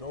2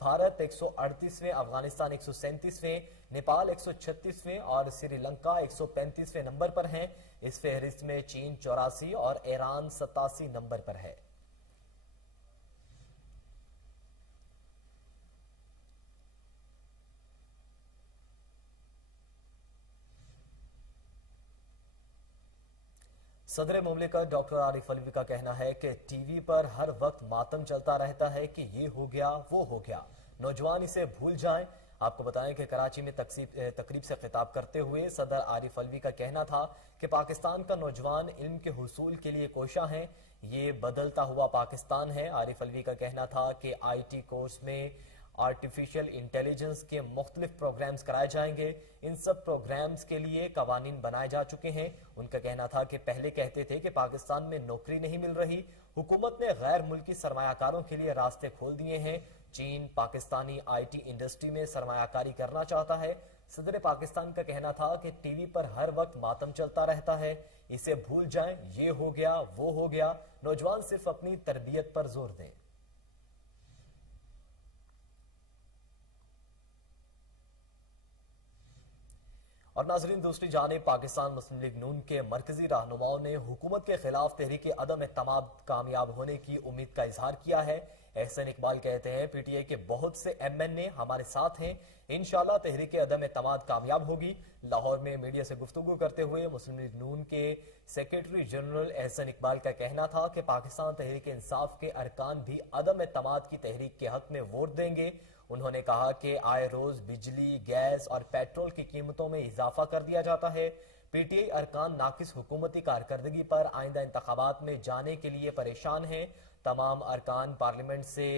بھارت 138ویں، افغانستان 137ویں، نیپال 136ویں اور سری لنکا 135ویں نمبر پر ہیں۔ اس فہرست میں چین 84 اور ایران 87 نمبر پر ہے۔ صدر مملکت ڈاکٹر عارف علوی کا کہنا ہے کہ ٹی وی پر ہر وقت ماتم چلتا رہتا ہے کہ یہ ہو گیا وہ ہو گیا، نوجوان اسے بھول جائیں۔ آپ کو بتائیں کہ کراچی میں تقریب سے خطاب کرتے ہوئے صدر عارف علوی کا کہنا تھا کہ پاکستان کا نوجوان علم کے حصول کے لیے کوشاں ہے، یہ بدلتا ہوا پاکستان ہے۔ عارف علوی کا کہنا تھا کہ آئی ٹی کورس میں آرٹیفیشل انٹیلیجنس کے مختلف پروگرامز کرائے جائیں گے، ان سب پروگرامز کے لیے قوانین بنائے جا چکے ہیں۔ ان کا کہنا تھا کہ پہلے کہتے تھے کہ پاکستان میں نوکری نہیں مل رہی، حکومت نے غیر ملکی سرمایہ کاروں کے لیے راستے کھول دیے ہیں، چین پاکستانی آئی ٹی انڈسٹری میں سرمایہ کاری کرنا چاہتا ہے۔ صدر پاکستان کا کہنا تھا کہ ٹی وی پر ہر وقت ماتم چلتا رہتا ہے، اسے بھول جائیں، یہ ہو گیا وہ ہو گیا، نوجوان صرف اپنی تربیت پر زور دیں۔ اور ناظرین، دوسری جانب پاکستان مسلم لیگ نون کے مرکزی رہنماؤں نے حکومت کے خلاف تحریک عدم اعتماد کامیاب ہونے کی امید کا اظہار کیا ہے۔ احسن اقبال کہتے ہیں پی ٹی آئی کے بہت سے ایم این اے ہمارے ساتھ ہیں، انشاءاللہ تحریک عدم اعتماد کامیاب ہوگی۔ لاہور میں میڈیا سے گفتگو کرتے ہوئے مسلم لیگ نون کے سیکریٹری جنرل احسن اقبال کا کہنا تھا کہ پاکستان تحریک انصاف کے ارکان بھی عدم اعتماد کی تحریک کے حق میں ووٹ دیں گے۔ انہوں نے کہا کہ آئے روز بجلی، گیس اور پیٹرول کی قیمتوں میں اضافہ کر دیا جاتا ہے۔ پی ٹی آئی ارکان ناقص حکومتی کارکردگی پر آئندہ انتخابات میں جانے کے لیے پریشان ہیں۔ تمام ارکان پارلیمنٹ سے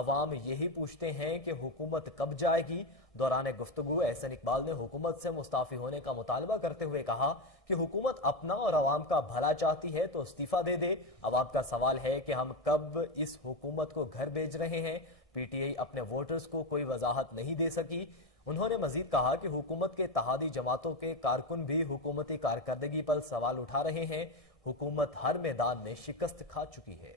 عوام یہی پوچھتے ہیں کہ حکومت کب جائے گی۔ دوران گفتگو احسن اقبال نے حکومت سے مستعفی ہونے کا مطالبہ کرتے ہوئے کہا کہ حکومت اپنا اور عوام کا بھلا چاہتی ہے تو استعفیٰ دے دے۔ عوام کا سوال ہے کہ ہم کب اس حکومت کو گھر بھیج رہے ہیں۔ پی ٹی آئی اپنے ووٹرز کو کوئی وضاحت نہیں دے سکی۔ انہوں نے مزید کہا کہ حکومت کے اتحادی جماعتوں کے کارکن بھی حکومتی کارکردگی پر سوال اٹھا رہے ہیں۔ حکومت ہر میدان میں شکست کھا چکی ہے۔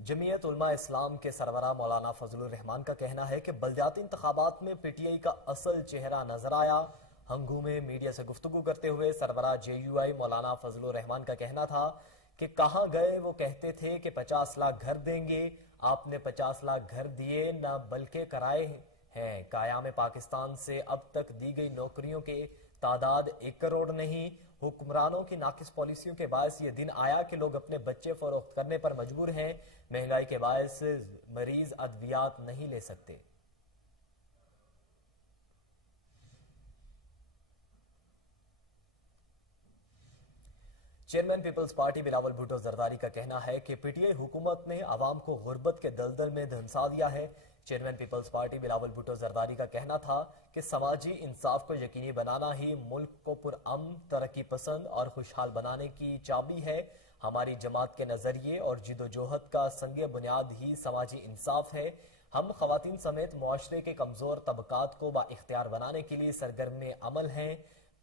جمعیت علماء اسلام کے سربراہ مولانا فضل الرحمان کا کہنا ہے کہ بلدیاتی انتخابات میں پی ٹی آئی کا اصل چہرہ نظر آیا۔ ہنگو میں میڈیا سے گفتگو کرتے ہوئے سربراہ جے یو آئی مولانا فضل الرحمان کا کہنا تھا کہ کہاں گئے وہ کہتے تھے کہ 50 لاکھ گھر دیں گے، آپ نے 50 لاکھ گھر دیے نہ بلکہ کرائے ہیں۔ قیام پاکستان سے اب تک دی گئی نوکریوں کے تعداد 1 کروڑ نہیں۔ حکمرانوں کی ناقص پالیسیوں کے باعث یہ دن آیا کہ لوگ اپنے بچے فروخت کرنے پر مجبور ہیں۔ مہنگائی کے باعث مریض ادویات نہیں لے سکتے۔ Chairman people's party Bilawal Bhutto Zardari کا کہنا ہے کہ پی ٹی آئی حکومت نے عوام کو غربت کے دلدل میں دھنسا دیا ہے۔ Chairman people's party Bilawal Bhutto Zardari کا کہنا تھا کہ سماجی انصاف کو یقینی بنانا ہی ملک کو پرامن، ترقی پسند اور خوشحال بنانے کی چابی ہے۔ ہماری جماعت کے نظریے اور جدوجہد کا سنگ بنیاد ہی سماجی انصاف ہے۔ ہم خواتین سمیت معاشرے کے کمزور طبقات کو با اختیار بنانے کے لیے سرگرم عمل ہیں۔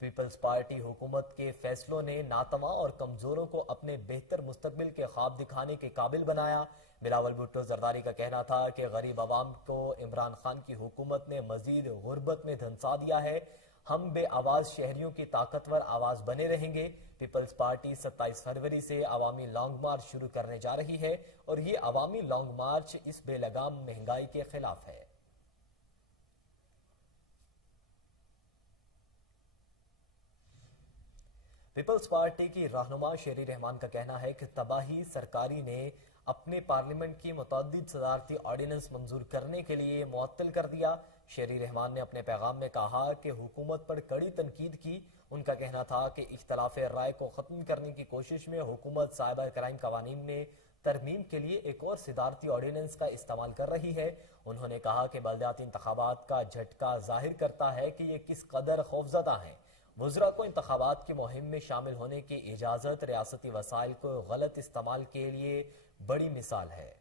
پیپلز پارٹی حکومت کے فیصلوں نے ناتواں اور کمزوروں کو اپنے بہتر مستقبل کے خواب دکھانے کے قابل بنایا۔ بلاول بھٹو زرداری کا کہنا تھا کہ غریب عوام کو عمران خان کی حکومت نے مزید غربت میں دھنسا دیا ہے۔ ہم بے آواز شہریوں کی طاقتور آواز بنے رہیں گے۔ پیپلز پارٹی 27 فروری سے عوامی لانگ مارچ شروع کرنے جا رہی ہے اور یہ عوامی لانگ مارچ اس بے لگام مہنگائی کے خلاف ہے۔ پیپلز پارٹی کی رہنما شیری رحمان کا کہنا ہے کہ تباہی سرکاری نے اپنے پارلیمنٹ کی متعدد صدارتی آرڈیننس منظور کرنے کے لیے معطل کر دیا۔ شیری رحمان نے اپنے پیغام میں کہا کہ حکومت پر کڑی تنقید کی۔ ان کا کہنا تھا کہ اختلاف رائے کو ختم کرنے کی کوشش میں حکومت سائبر کرائم قوانین میں ترمیم کے لیے ایک اور صدارتی آرڈیننس کا استعمال کر رہی ہے۔ انہوں نے کہا کہ بلدیاتی انتخابات کا جھٹکا ظاہر کرتا ہے کہ یہ کس قدر خوفزدہ ہیں۔ وزراء کو انتخابات کی مہم میں شامل ہونے کی اجازت ریاستی وسائل کو غلط استعمال کے لیے بڑی مثال ہے۔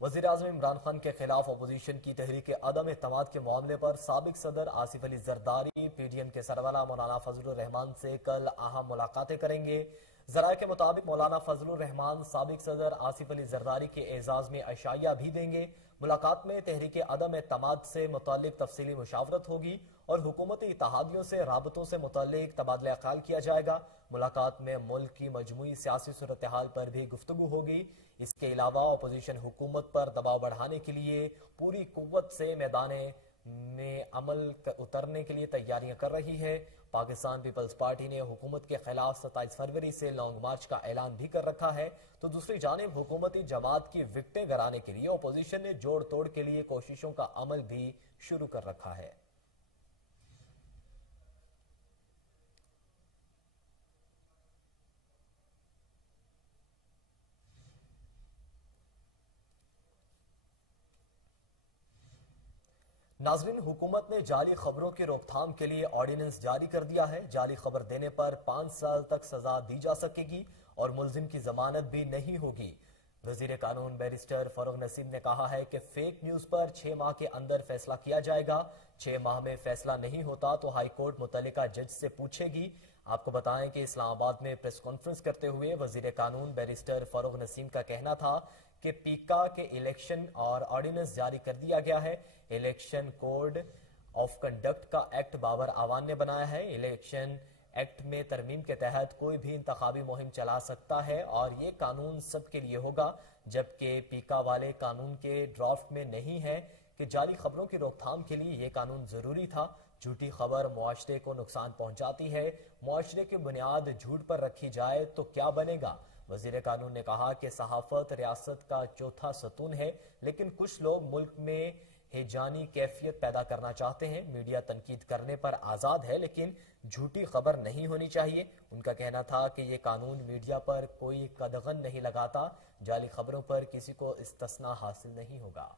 وزیر اعظم عمران خان کے خلاف اپوزیشن کی تحریک عدم اعتماد کے معاملے پر سابق صدر Asif Ali Zardari P D M کے سربراہ مولانا فضل الرحمان سے کل اہم ملاقاتیں کریں گے۔ ذرائع کے مطابق مولانا فضل الرحمان سابق صدر آصف علی زرداری کے اعزاز میں عشائیہ بھی دیں گے۔ ملاقات میں تحریک عدم اعتماد سے متعلق تفصیلی مشاورت ہوگی اور حکومتی اتحادیوں سے رابطوں سے متعلق تبادلہ خیال کیا جائے گا۔ ملاقات میں ملک کی مجموعی سیاسی صورتحال پر بھی گفتگو ہوگی۔ اس کے علاوہ اپوزیشن حکومت پر دباؤ بڑھانے کے لیے پوری قوت سے میدان میں عمل اترنے کے لیے تیاریاں کر رہی ہے۔ پاکستان پیپلز پارٹی نے حکومت کے خلاف 27 فروری سے لانگ مارچ کا اعلان بھی کر رکھا ہے، تو دوسری جانب حکومتی جماعت کی وکٹیں گرانے کے لیے اپوزیشن نے جوڑ توڑ کے لیے کوششوں کا عمل بھی شروع کر رکھا ہے۔ ناظرین، حکومت نے جعلی خبروں کی روک تھام کے لیے آرڈیننس جاری کر دیا ہے۔ جعلی خبر دینے پر 5 سال تک سزا دی جا سکے گی اور ملزم کی ضمانت بھی نہیں ہوگی۔ وزیر قانون بیرسٹر فاروق نسیم نے کہا ہے کہ فیک نیوز پر 6 ماہ کے اندر فیصلہ کیا جائے گا۔ 6 ماہ میں فیصلہ نہیں ہوتا تو ہائی کورٹ متعلقہ جج سے پوچھے گی۔ آپ کو بتائیں کہ اسلام آباد میں پریس کانفرنس کرتے ہوئے وزیر قانون بیرسٹر فاروق نسیم کا کہنا تھا کہ پیکا کے الیکشن اور آرڈیننس جاری کر دیا گیا ہے۔ الیکشن کوڈ آف کنڈکٹ کا ایکٹ بابر اعوان نے بنایا ہے۔ الیکشن ایکٹ میں ترمیم کے تحت کوئی بھی انتخابی مہم چلا سکتا ہے اور یہ قانون سب کے لیے ہوگا، جبکہ پیکا والے قانون کے ڈرافٹ میں نہیں ہے کہ جعلی خبروں کی روک تھام کے لیے یہ قانون ضروری تھا۔ جھوٹی خبر معاشرے کو نقصان پہنچاتی ہے۔ معاشرے کی بنیاد جھوٹ پر رکھی جائے تو کیا بنے گا؟ وزیر قانون نے کہا کہ صحافت ریاست کا چوتھا ستون ہے، لیکن کچھ لوگ ملک میں ہیجانی کیفیت پیدا کرنا چاہتے ہیں۔ میڈیا تنقید کرنے پر آزاد ہے، لیکن جھوٹی خبر نہیں ہونی چاہیے۔ ان کا کہنا تھا کہ یہ قانون میڈیا پر کوئی قدغن نہیں لگاتا۔ جعلی خبروں پر کسی کو استثناء حاصل نہیں ہوگا۔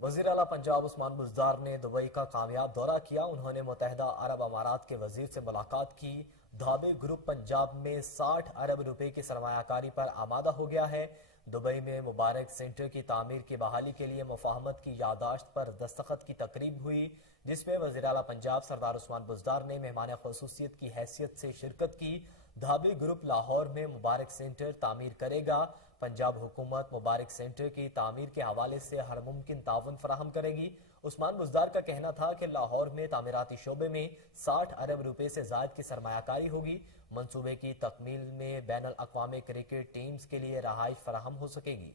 وزیر اعلیٰ پنجاب عثمان بزدار نے دبئی کا کامیاب دورہ کیا۔ انہوں نے متحدہ عرب امارات کے وزیر سے ملاقات کی۔ دھابے گروپ پنجاب میں 60 ارب روپے کی سرمایہ کاری پر آمادہ ہو گیا ہے۔ دبئی میں مبارک سینٹر کی تعمیر کی بحالی کے لیے مفاہمت کی یادداشت پر دستخط کی تقریب ہوئی، جس میں وزیر اعلیٰ پنجاب سردار عثمان بزدار نے مہمان خصوصیت کی حیثیت سے شرکت کی۔ دھابے گروپ لاہور میں مبارک سینٹر تعمیر کرے گا۔ پنجاب حکومت مبارک سینٹر کی تعمیر کے حوالے سے ہر ممکن تعاون فراہم کرے گی۔ عثمان بزدار کا کہنا تھا کہ لاہور میں تعمیراتی شعبے میں 60 ارب روپے سے زائد کی سرمایہ کاری ہوگی۔ منصوبے کی تکمیل میں بین الاقوامی کرکٹ ٹیمز کے لیے رہائش فراہم ہو سکے گی۔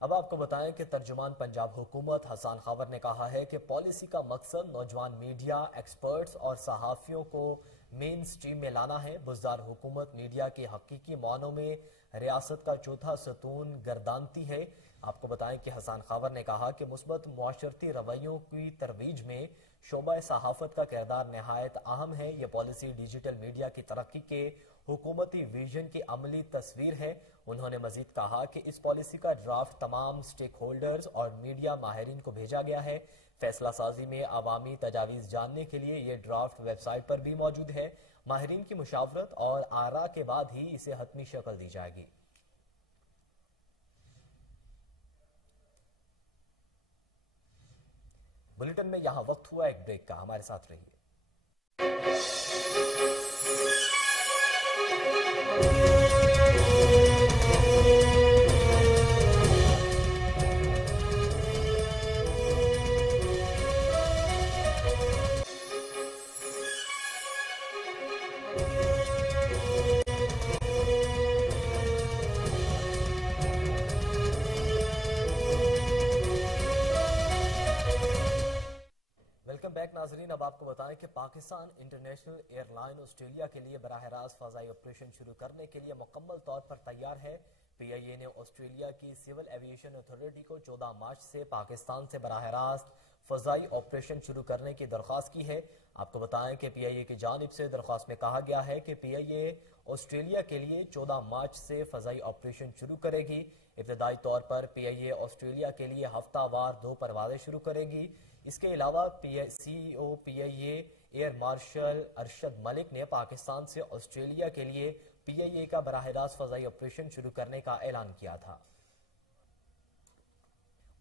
اب آپ کو بتائیں کہ ترجمان پنجاب حکومت حسان خاور نے کہا ہے کہ پالیسی کا مقصد نوجوان میڈیا ایکسپرٹس اور صحافیوں کو مین سٹریم میں لانا ہے۔ بزدار حکومت میڈیا کی حقیقی معنوں میں ریاست کا چوتھا ستون گردانتی ہے۔ آپ کو بتائیں کہ حسان خاور نے کہا کہ مثبت معاشرتی رویوں کی ترویج میں شعبہ صحافت کا کردار نہایت اہم ہے۔ یہ پالیسی ڈیجیٹل میڈیا کی ترقی کے حکومتی ویژن کی عملی تصویر ہے۔ انہوں نے مزید کہا کہ اس پالیسی کا ڈرافٹ تمام سٹیک ہولڈرز اور میڈیا ماہرین کو بھیجا گیا ہے۔ فیصلہ سازی میں عوامی تجاویز جاننے کے لیے یہ ڈرافٹ ویب سائٹ پر بھی موجود ہے۔ ماہرین کی مشاورت اور آراء کے بعد ہی اسے حتمی شکل دی جائے گی۔ بلیٹن میں یہاں وقت ہوا ایک بریک کا، ہمارے ساتھ رہیے۔ ویلکم بیک ناظرین، اب آپ کو بتائیں کہ Pakistan international air line Australia کے لیے براہ راست فضائی آپریشن شروع کرنے کے لیے مکمل طور پر تیار ہے۔ پی آئی اے نے آسٹریلیا کی سول ایویشن اتھارٹی کو 14 مارچ سے پاکستان سے براہ راست فضائی آپریشن شروع کرنے کی درخواست کی ہے۔ آپ کو بتائیں کہ پی آئی اے کی جانب سے درخواست میں کہا گیا ہے کہ پی آئی اے آسٹریلیا کے لیے 14 مارچ سے فضائی آپریشن شروع کرے گی۔ ابتدائی طور پر پی آئی اے آسٹریلیا کے لیے ہفتہ وار 2 پروازیں شروع کرے گی۔ اس کے علاوہ سی ای او پی آئی a air marshal Arshad Malik نے پاکستان سے آسٹریلیا کے لیے پی آئی اے کا براہ راست فضائی آپریشن شروع کرنے کا اعلان کیا تھا۔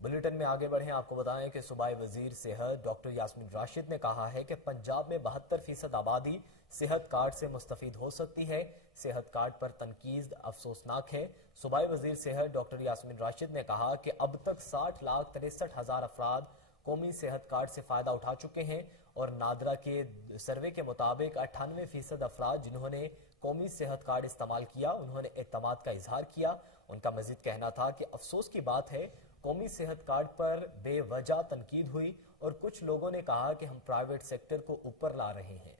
بلیٹن میں آگے بڑھیں، آپ کو بتائیں کہ صوبائی وزیر صحت ڈاکٹر یاسمین راشد نے کہا ہے کہ پنجاب میں 72% آبادی صحت کارڈ سے مستفید ہو سکتی ہے۔ صحت کارڈ پر تنقید افسوسناک ہے۔ صوبائی وزیر صحت ڈاکٹر یاسمین راشد نے کہا کہ اب تک 60,63,000 افراد قومی صحت کارڈ سے فائدہ اٹھا چکے ہیں، اور نادرا کے سروے کے مطابق 98% افراد جنہوں نے قومی صحت کارڈ استعمال کیا انہوں نے اعتماد کا اظہار کیا۔ ان کا مزید کہنا تھا کہ افسوس کی بات ہے قومی صحت کارڈ پر بے وجہ تنقید ہوئی، اور کچھ لوگوں نے کہا کہ ہم پرائیویٹ سیکٹر کو اوپر لا رہے ہیں۔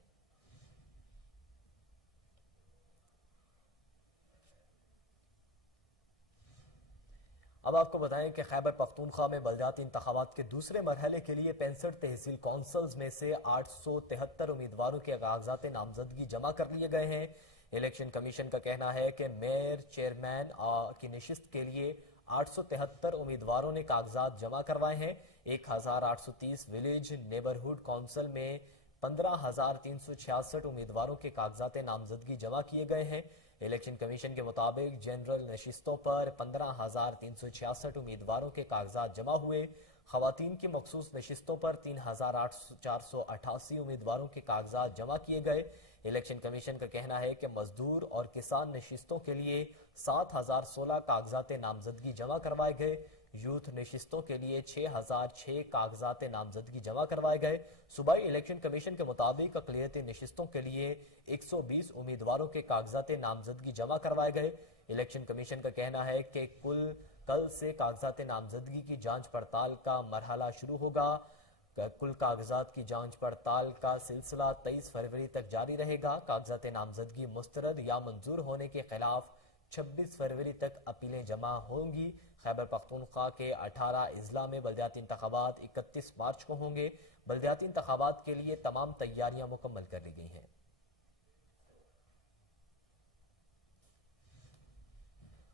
اب آپ کو بتائیں کہ خیبر پختونخوا میں بلدیاتی انتخابات کے دوسرے مرحلے کے لیے 65 تحصیل کونسلز میں سے 873 امیدواروں کے کاغذات نامزدگی جمع کر لیے گئے ہیں۔ الیکشن کمیشن کا کہنا ہے کہ میئر چیئرمین کی نشست کے لیے 873 امیدواروں نے کاغذات جمع کروائے ہیں۔ 1830 ولیج نیبرہڈ کونسل میں 15,366 امیدواروں کے کاغذات نامزدگی جمع کیے گئے ہیں۔ الیکشن کمیشن کے مطابق جنرل نشستوں پر 15,366 امیدواروں کے کاغذات جمع ہوئے۔ خواتین کی مخصوص نشستوں پر 3,488 امیدواروں کے کاغذات جمع کیے گئے۔ الیکشن کمیشن کا کہنا ہے کہ مزدور اور کسان نشستوں کے لیے 7,016 کاغذات نامزدگی جمع کروائے گئے۔ یوتھ نشستوں کے لیے 6,006 کاغذات نامزدگی جمع کروائے گئے۔ صوبائی الیکشن کمیشن کے مطابق اقلیتی نشستوں کے لیے 120 امیدواروں کے کاغذات نامزدگی جمع کروائے گئے۔ الیکشن کمیشن کا کہنا ہے کہ کل سے کاغذات نامزدگی کی جانچ پڑتال کا مرحلہ شروع ہوگا۔ کل کاغذات کی جانچ پڑتال کا سلسلہ 23 فروری تک جاری رہے گا۔ کاغذات نامزدگی مسترد یا منظور ہونے کے خلاف 26 فروری تک اپیلیں جمع ہوں گی۔ خیبر پختونخوا کے 18 اضلاع میں بلدیاتی انتخابات 31 مارچ کو ہوں گے۔ بلدیاتی انتخابات کے لیے تمام تیاریاں مکمل کر لی گئی ہیں۔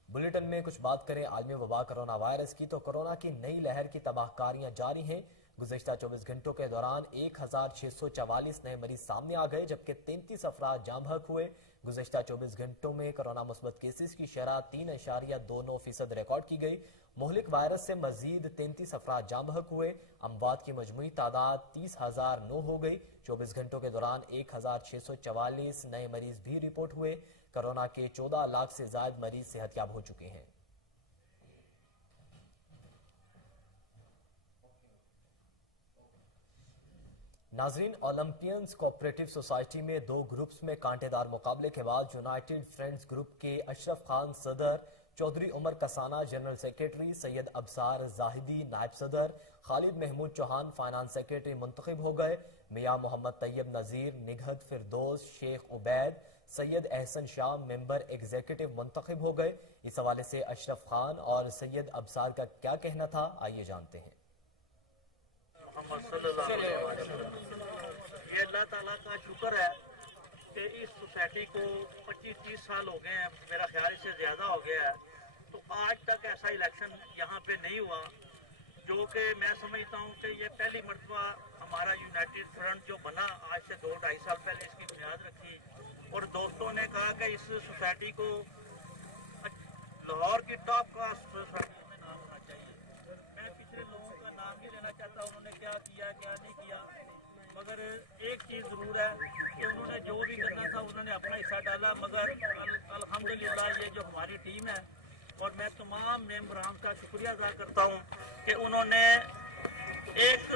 بلیٹن میں کچھ بات کریں عالمی وبا کرونا وائرس کی، تو کرونا کی نئی لہر کی تباہ کاریاں جاری ہیں۔ گزشتہ 24 گھنٹوں کے دوران 1,644 نئے مریض سامنے آ گئے، جبکہ 33 افراد جاں بحق ہوئے۔ گزشتہ 24 گھنٹوں میں کرونا مثبت کیسز کی شرح 3.29% ریکارڈ کی گئی۔ مہلک وائرس سے مزید 33 افراد جاں بحق ہوئے۔ اموات کی مجموعی تعداد 30,009 ہو گئی۔ 24 گھنٹوں کے دوران 1,644 نئے مریض بھی رپورٹ ہوئے۔ کرونا کے 14 لاکھ سے زائد مریض صحت یاب ہو چکے ہیں۔ ناظرین، اولمپئنز کوآپریٹو سوسائٹی میں 2 گروپس میں کانٹے دار مقابلے کے بعد یونائیٹڈ فرینڈز گروپ کے اشرف خان صدر، چودھری عمر کسانہ جنرل سیکریٹری، سید ابصار زاہدی نائب صدر، خالد محمود چوہان فائنانس سیکریٹری منتخب ہو گئے۔ میاں محمد طیب نذیر، نگہت فردوس، شیخ عبید، سید احسن شاہ ممبر ایگزیکٹو منتخب ہو گئے۔ اس حوالے سے اشرف خان اور سید ابصار کا کیا کہنا تھا، آئیے جانتے ہیں۔ یہ اللہ تعالیٰ کا شکر ہے کہ اس سوسائٹی کو 25-30 سال ہو گئے ہیں، میرا خیال اس سے زیادہ ہو گیا ہے، تو آج تک ایسا الیکشن یہاں پہ نہیں ہوا، جو کہ میں سمجھتا ہوں کہ یہ پہلی مرتبہ ہمارا یونائٹڈ فرنٹ جو بنا، آج سے 2-2.5 سال پہلے اس کی بنیاد رکھی، اور دوستوں نے کہا کہ اس سوسائٹی کو لاہور کی ٹاپ کلاس سوسائٹی میں نام ہونا چاہیے۔ میں پچھلے لوگوں کا نام نہیں لینا چاہتا انہوں نے کیا کیا کیا نہیں کیا، مگر ایک چیز ضرور ہے کہ انہوں نے جو بھی کرنا تھا انہوں نے اپنا حصہ ڈالا، مگر الحمدللہ یہ جو ہماری ٹیم ہے، اور میں تمام ممبران کا شکریہ ادا کرتا ہوں کہ انہوں نے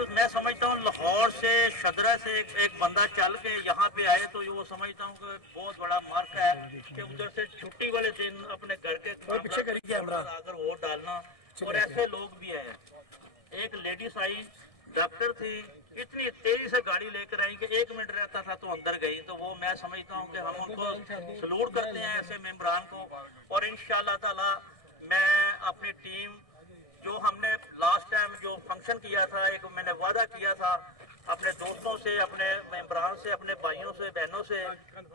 میں سمجھتا ہوں لاہور سے شدرہ سے ایک بندہ چل کے یہاں پہ آئے، تو وہ سمجھتا ہوں کہ بہت بڑا مارک ہے کہ ادھر سے چھٹی والے دن اپنے گھر کے آ کر ووٹ ڈالنا، اور ایسے لوگ بھی ہیں۔ ایک لیڈیز آئی، ڈاکٹر تھی، اتنی تیزی سے گاڑی لے کر آئی کہ 1 منٹ رہتا تھا تو اندر گئی، تو وہ میں سمجھتا ہوں کہ ہم ان کو سلوٹ کرتے ہیں ایسے ممبران کو، اور انشاءاللہ تعالی میں اپنی ٹیم جو ہم نے لاسٹ ٹائم جو فنکشن کیا تھا، ایک میں نے وعدہ کیا تھا اپنے دوستوں سے، اپنے ممبران سے، اپنے بھائیوں سے، بہنوں سے،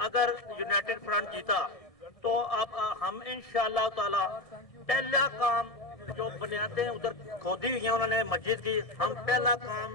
اگر یونائٹڈ فرنٹ جیتا تو اب ہم انشاءاللہ تعالی پہلا کام جو بنیادیں ادھر کھودی ہوئی ہیں انہوں نے مسجد کی، ہم پہلا کام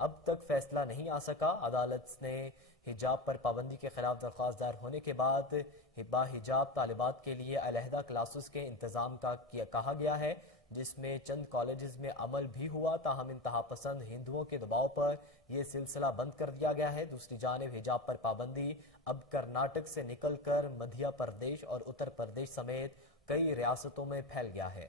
اب تک فیصلہ نہیں آ سکا۔ عدالت نے حجاب پر پابندی کے خلاف درخواست دائر ہونے کے بعد با حجاب طالبات کے لیے علیحدہ کلاسز کے انتظام کا کہا گیا ہے، جس میں چند کالجز میں عمل بھی ہوا، تاہم انتہا پسند ہندوؤں کے دباؤ پر یہ سلسلہ بند کر دیا گیا ہے۔ دوسری جانب حجاب پر پابندی اب کرناٹک سے نکل کر مدھیہ پردیش اور اتر پردیش سمیت کئی ریاستوں میں پھیل گیا ہے۔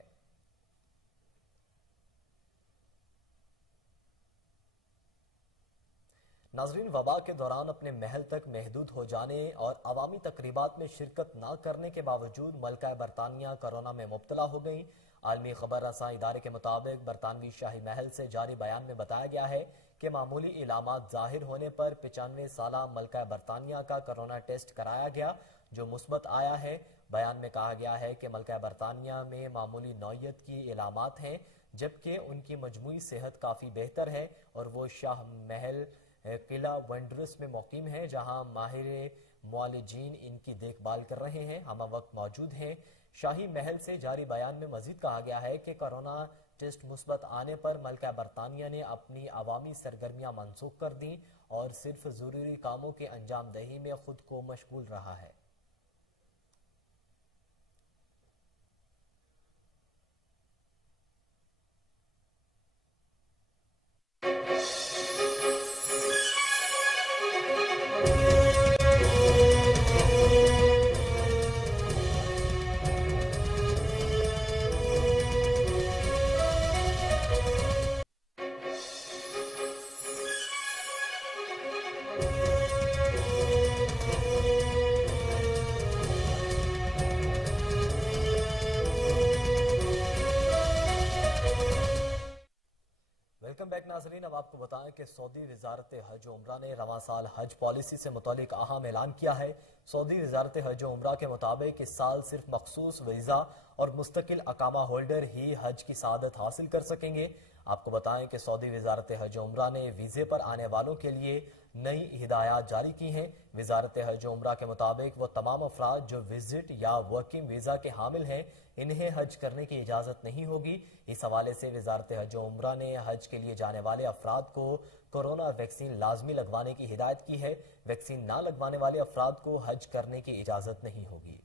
ناظرین، وبا کے دوران اپنے محل تک محدود ہو جانے اور عوامی تقریبات میں شرکت نہ کرنے کے باوجود ملکہ برطانیہ کورونا میں مبتلا ہو گئی۔ عالمی خبر رساں ادارے کے مطابق برطانوی شاہی محل سے جاری بیان میں بتایا گیا ہے کہ معمولی علامات ظاہر ہونے پر 95 سالہ ملکہ برطانیہ کا کورونا ٹیسٹ کرایا گیا، جو مثبت آیا ہے۔ بیان میں کہا گیا ہے کہ ملکہ برطانیہ میں معمولی نوعیت کی علامات ہیں، جبکہ ان کی مجموعی صحت کافی بہتر ہے اور وہ شاہ محل قلعہ ونڈرس میں مقیم ہے، جہاں ماہر معالجین ان کی دیکھ بھال کر رہے ہیں، ہمہ وقت موجود ہیں۔ شاہی محل سے جاری بیان میں مزید کہا گیا ہے کہ کورونا ٹیسٹ مثبت آنے پر ملکہ برطانیہ نے اپنی عوامی سرگرمیاں منسوخ کر دیں اور صرف ضروری کاموں کے انجام دہی میں خود کو مشغول رہا ہے۔ ویلکم بیک ناظرین، اب آپ کو بتائیں کہ سعودی وزارت حج و عمرہ نے رواں سال حج پالیسی سے متعلق اہم اعلان کیا ہے۔ سعودی وزارت حج و عمرہ کے مطابق اس سال صرف مخصوص ویزا اور مستقل اقامہ ہولڈر ہی حج کی سعادت حاصل کر سکیں گے۔ آپ کو بتائیں کہ سعودی وزارت حج و عمرہ نے ویزے پر آنے والوں کے لیے نئی ہدایات جاری کی ہیں۔ وزارت حج و عمرہ کے مطابق وہ تمام افراد جو وزٹ یا ورکنگ ویزا کے حامل ہیں، انہیں حج کرنے کی اجازت نہیں ہوگی۔ اس حوالے سے وزارت حج و عمرہ نے حج کے لیے جانے والے افراد کو کورونا ویکسین لازمی لگوانے کی ہدایت کی ہے۔ ویکسین نہ لگوانے والے افراد کو حج کرنے کی اجازت نہیں ہوگی۔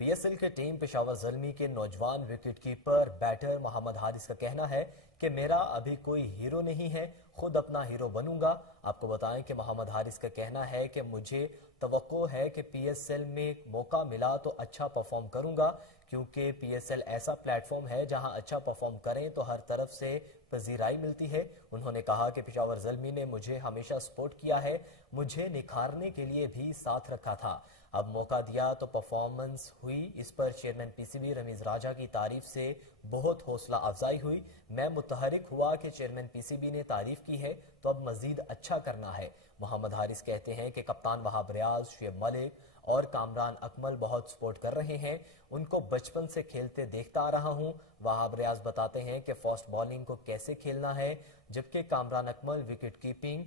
پی ایس ایل کے ٹیم پشاور زلمی کے نوجوان وکٹ کیپر بیٹر محمد حارث کا کہنا ہے کہ میرا ابھی کوئی ہیرو نہیں ہے، خود اپنا ہیرو بنوں گا۔ آپ کو بتائیں کہ محمد حارث کا کہنا ہے کہ مجھے توقع ہے کہ پی ایس ایل میں موقع ملا تو اچھا پرفارم کروں گا، کیونکہ پی ایس ایل ایسا پلیٹ فارم ہے جہاں اچھا پرفارم کریں تو ہر طرف سے پذیرائی ملتی ہے۔ انہوں نے کہا کہ پشاور زلمی نے مجھے ہمیشہ سپورٹ کیا ہے، مجھے نکھارنے کے لیے بھی ساتھ رکھا تھا، اب موقع دیا تو پرفارمنس ہوئی۔ اس پر chairman P C B Rameez Raja کی تعریف سے بہت حوصلہ افزائی ہوئی۔ میں متحرک ہوا کہ چیئرمین پی سی بی نے تعریف کی ہے تو اب مزید اچھا کرنا ہے۔ محمد حارث کہتے ہیں کہ کپتان وہاب ریاض، شعیب ملک اور کامران اکمل بہت سپورٹ کر رہے ہیں، ان کو بچپن سے کھیلتے دیکھتا آ رہا ہوں۔ وہاب ریاض بتاتے ہیں کہ فاسٹ بالنگ کو کیسے کھیلنا ہے، جبکہ کامران اکمل وکٹ کیپنگ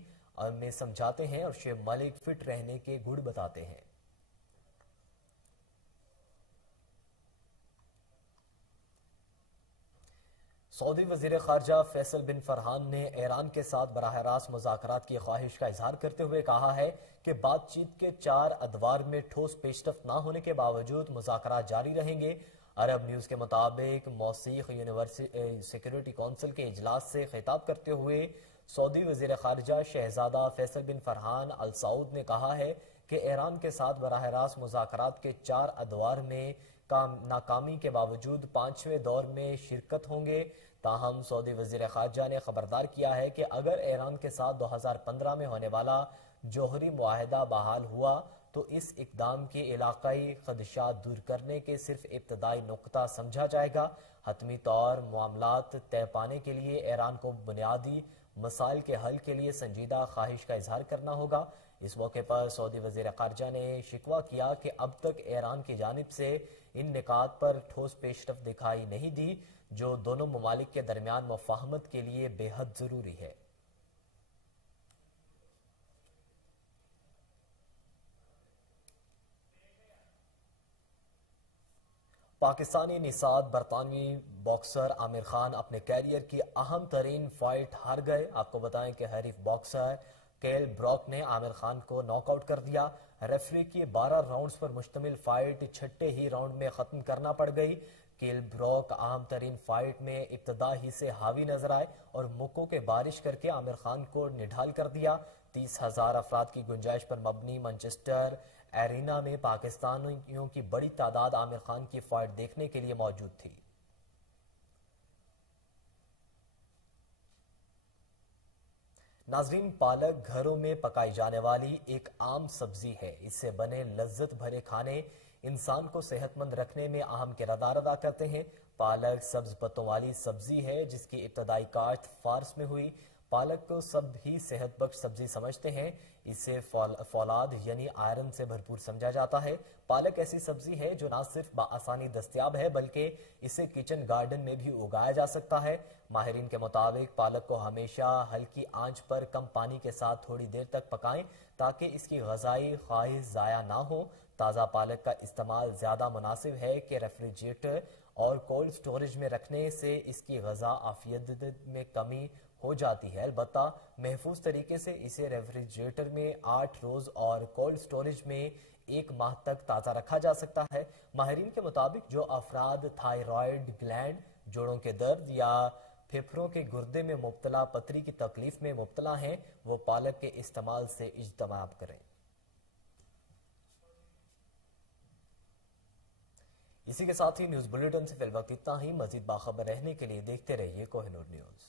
میں سمجھاتے ہیں اور شعیب ملک فٹ رہنے کے گڑ بتاتے ہیں۔ سعودی وزیر خارجہ فیصل بن فرحان نے ایران کے ساتھ براہ راست مذاکرات کی خواہش کا اظہار کرتے ہوئے کہا ہے کہ بات چیت کے 4 ادوار میں ٹھوس پیش رفت نہ ہونے کے باوجود مذاکرات جاری رہیں گے۔ عرب نیوز کے مطابق موثق سیکیورٹی کونسل کے اجلاس سے خطاب کرتے ہوئے سعودی وزیر خارجہ شہزادہ فیصل بن فرحان ال سعود نے کہا ہے کہ ایران کے ساتھ براہ راست مذاکرات کے 4 ادوار میں ناکامی کے باوجود 5ویں دور میں شرکت ہوں گے۔ تاہم سعودی وزیر خارجہ نے خبردار کیا ہے کہ اگر ایران کے ساتھ 2015 میں ہونے والا جوہری معاہدہ بحال ہوا تو اس اقدام کے علاقائی خدشات دور کرنے کے صرف ابتدائی نقطہ سمجھا جائے گا۔ حتمی طور معاملات طے پانے کے لیے ایران کو بنیادی مسائل کے حل کے لیے سنجیدہ خواہش کا اظہار کرنا ہوگا۔ اس موقع پر سعودی وزیر خارجہ نے شکوہ کیا کہ اب تک ایران کی جانب سے ان نکات پر ٹھوس پیش رفت دکھائی نہیں دی جو دونوں ممالک کے درمیان مفاہمت کے لیے بے حد ضروری ہے۔ پاکستانی نژاد برطانوی باکسر عامر خان اپنے کیریئر کی اہم ترین فائٹ ہار گئے. آپ کو بتائیں کہ حریف باکسر کیل بروک نے عامر خان کو ناک آؤٹ کر دیا. ریفری کی 12 راؤنڈز پر مشتمل فائٹ چھٹے ہی راؤنڈ میں ختم کرنا پڑ گئی. کیل بروک اہم ترین فائٹ میں ابتدا ہی سے حاوی نظر آئے اور مکوں کے بارش کر کے عامر خان کو نڈھال کر دیا. 30,000 افراد کی گنجائش پر مبنی مانچسٹر ایرینا میں پاکستانیوں کی بڑی تعداد عامر خان کی فائٹ دیکھنے کے لیے موجود تھی. ناظرین، پالک گھروں میں پکائی جانے والی ایک عام سبزی ہے. اس سے بنے لذت بھرے کھانے انسان کو صحت مند رکھنے میں اہم کردار ادا کرتے ہیں. پالک سبز پتوں والی سبزی ہے جس کی ابتدائی کاشت فارس میں ہوئی. پالک کو سب ہی صحت بخش سبزی سمجھتے ہیں. اسے فولاد یعنی آئرن سے بھرپور سمجھا جاتا ہے. پالک ایسی سبزی ہے جو نہ صرف بآسانی دستیاب ہے بلکہ اسے کچن گارڈن میں بھی اگایا جا سکتا ہے. ماہرین کے مطابق پالک کو ہمیشہ ہلکی آنچ پر کم پانی کے ساتھ تھوڑی دیر تک پکائیں تاکہ اس کی غذائی خواہش ضائع نہ ہو. تازہ پالک کا استعمال زیادہ مناسب ہے کہ ریفریجریٹر اور کولڈ سٹوریج میں رکھنے سے اس کی غذا عافیت میں کمی ہو جاتی ہے. البتہ محفوظ طریقے سے اسے ریفریجریٹر میں 8 روز اور کولڈ سٹوریج میں 1 ماہ تک تازہ رکھا جا سکتا ہے. ماہرین کے مطابق جو افراد تھائرائیڈ گلینڈ، جوڑوں کے درد یا پھیپھڑوں کے گردے میں مبتلا پتری کی تکلیف میں مبتلا ہیں وہ پالک کے استعمال سے اجتناب کریں. اسی کے ساتھ ہی نیوز بلیٹن سے فی الوقت اتنا ہی. مزید باخبر رہنے کے لیے دیکھتے رہیے کوہ نور نیوز.